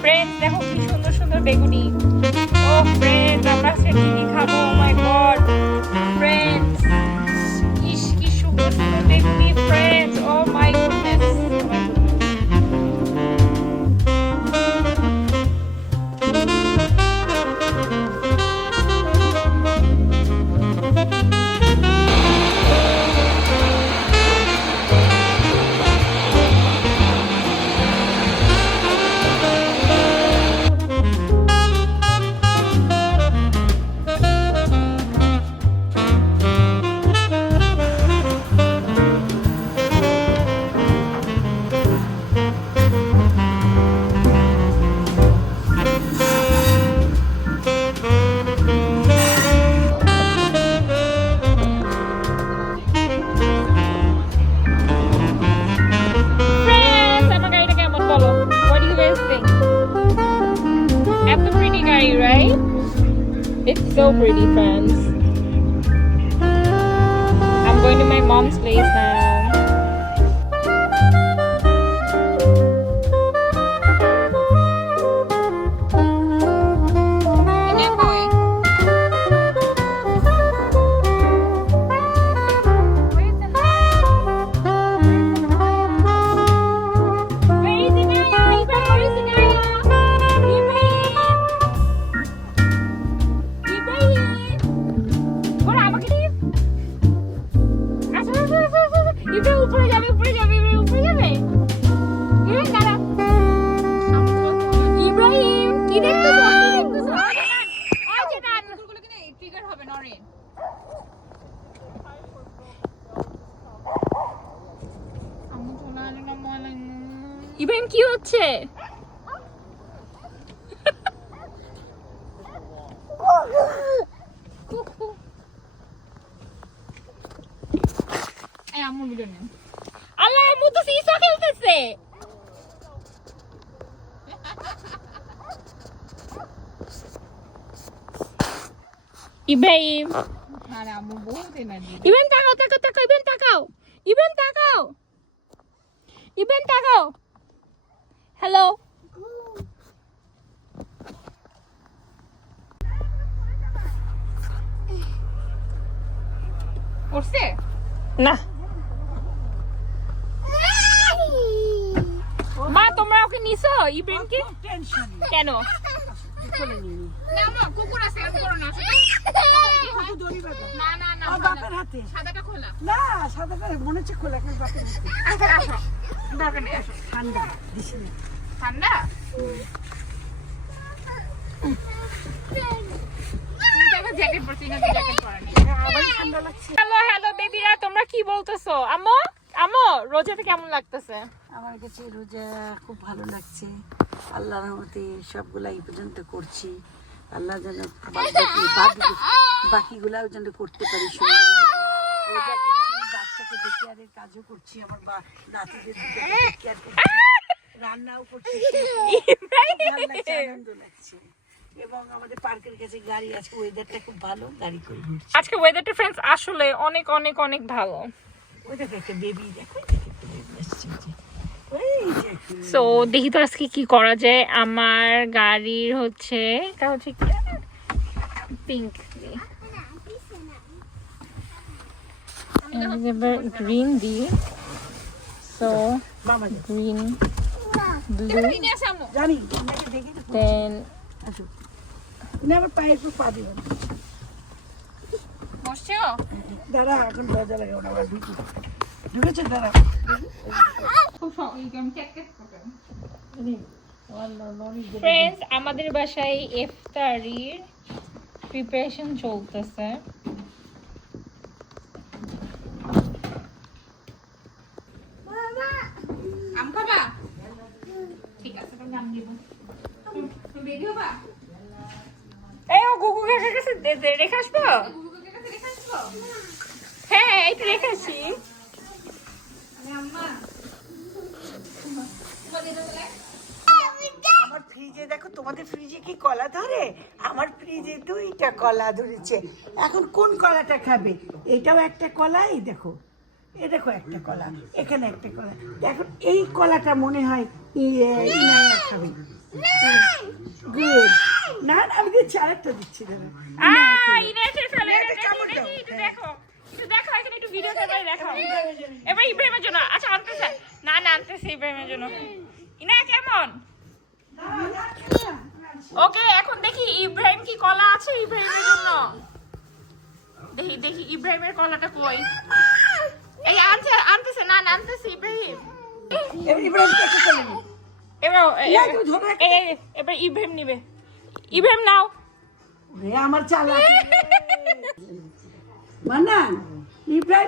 Friends দেখো কি সুন্দর সুন্দর বেগুনি। ও ফ্রেন্ডস আমরা আজকে কি কি খাবো? ও মাই গড ফ্রেন্ডস, ইস কি সুন্দর সুন্দর বেগুনি ফ্রেন্ডস। ও মাই গুডনেস, আমার গাড়িটা কেমন বলো? What do you guys think? এত pretty গাড়ি, right? It's so pretty, friends. I'm going to my mom's place now. Ibrahim কি হচ্ছে? আল্লাহ আম্মু তো সিসা খেলতেছে। ইব্রাহিম ইব্রাহিম তাকাও তাকাও তাকাও ইব্রাহিম তাকাও ইব্রাহিম তাকাও ইব্রাহিম তাকাও। হ্যালো উঠছে না মা, তোমরা ওকে নিছো ইব্রাহিমকে? কেন? ঠান্ডা হ্যালো বেবিরা, তোমরা কি বলতেছো? আম্মু আম্মু রোজাটা কেমন লাগতেছে? আমার কাছে রোজা খুব ভালো লাগছে। আল্লাহর রহমতে সবগুলা এই পর্যন্ত করছি। আল্লাহ যেন বাকিগুলাও যেন করতে পারি। রোজা করছি, বাচ্চাকে দেখে আর কাজও করছি, আমার নাতিদের কেয়ার করছি, রান্নাও করছি, ভালো লাগছে, আনন্দ লাগছে। এবং আমাদের পার্কের কাছে গাড়ি আছে, ওয়েদারটা খুব ভালো, গাড়ি করে ঘুরছি। আজকে ওয়েদারটা ফ্রেন্ডস আসলে অনেক অনেক অনেক ভালো। ওই দেখো একটা বেবি, দেখো সো দেখি তো আজকে কি করা যায়। আমার গাড়ির হচ্ছে পিঙ্ক গ্রিন দি, সো গ্রিন ব্লু জানি দেন আবার পায়ের উপর পা দিবেন। দাঁড়া, এখন দরজা লাগাবো না, আবার ঢুকেছে, দাঁড়া। ফ্রেন্ডস আমাদের বাসায় ইফতারির প্রিপারেশন চলতেছে। আম খাবা? ঠিক আছে, তুমি আম দিব। তুমি বেরি হবা? এই ও গুগু কাকার কাছে রেখে আসবো? হ্যাঁ একটু রেখে আসি। আমার ফ্রিজে দেখো, তোমাদের ফ্রিজে কি কলা ধরে? আমার ফ্রিজে 2টা কলা ধরেছে। এখন কোন কলাটা খাবে? এটাও একটা কলা, এই দেখো, এ দেখো একটা কলা, এখানে একটা কলা। দেখো এই কলাটা মনে হয় ইনায়া খাবে। একটা দিচ্ছি দাঁড়া। ইনে এসে ফেলে দেখো দেখি একটু দেখো এখানে একটু ভিডিও করে দেখাও এবার ইব্রাহিমের জন্য আচ্ছা আনতেছে না আনতেছে ইব্রাহিমের জন্য ইনা কেমন ওকে এখন দেখি ইব্রাহিম কি কলা আছে ইব্রাহিমের জন্য দেখি ইব্রাহিমের কলাটা কই এই আনতেছে না আনতেছে ইব্রাহিম ইব্রাহিম কে চলে নি এবার ইব্রাহিম নিবে ইব্রাহিম নাও রে আমার চালাকি মান্নান ইব্রাহিম